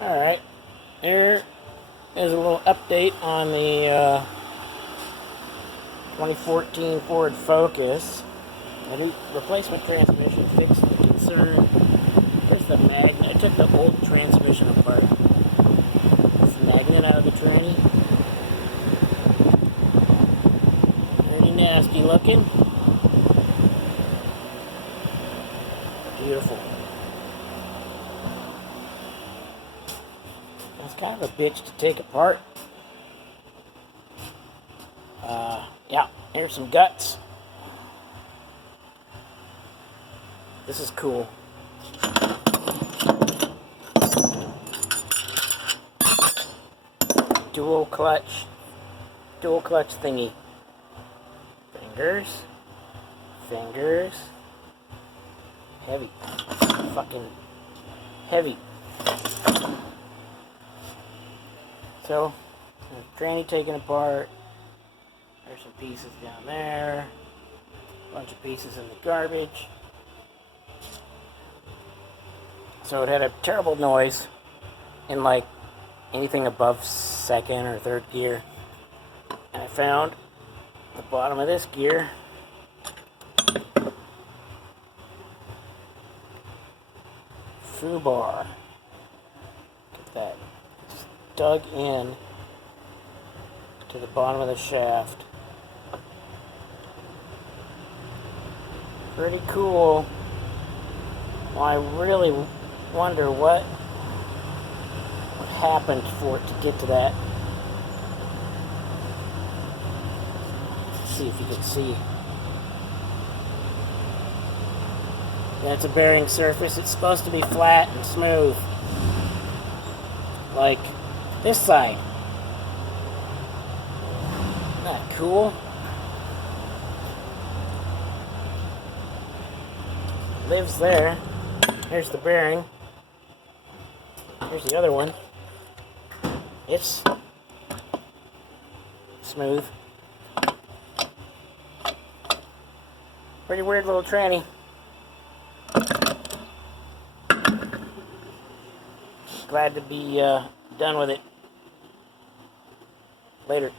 Alright, here is a little update on the 2014 Ford Focus. A new replacement transmission fixed the concern. There's the magnet. I took the old transmission apart. This magnet out of the tranny. Pretty nasty looking. Beautiful. It's kind of a bitch to take apart. Yeah, here's some guts. This is cool. Dual clutch thingy. Fingers. Heavy. Fucking heavy. So, there's tranny taken apart. There's some pieces down there. A bunch of pieces in the garbage. So it had a terrible noise in like anything above second or third gear. And I found the bottom of this gear. Foobar. Look at that. It's dug in to the bottom of the shaft. Pretty cool. Well, I really wonder what happened for it to get to that. Let's see if you can see. That's a bearing surface. It's supposed to be flat and smooth. Like this side. Isn't that cool? Lives there. Here's the bearing. Here's the other one. It's smooth. Pretty weird little tranny. Glad to be done with it. Later.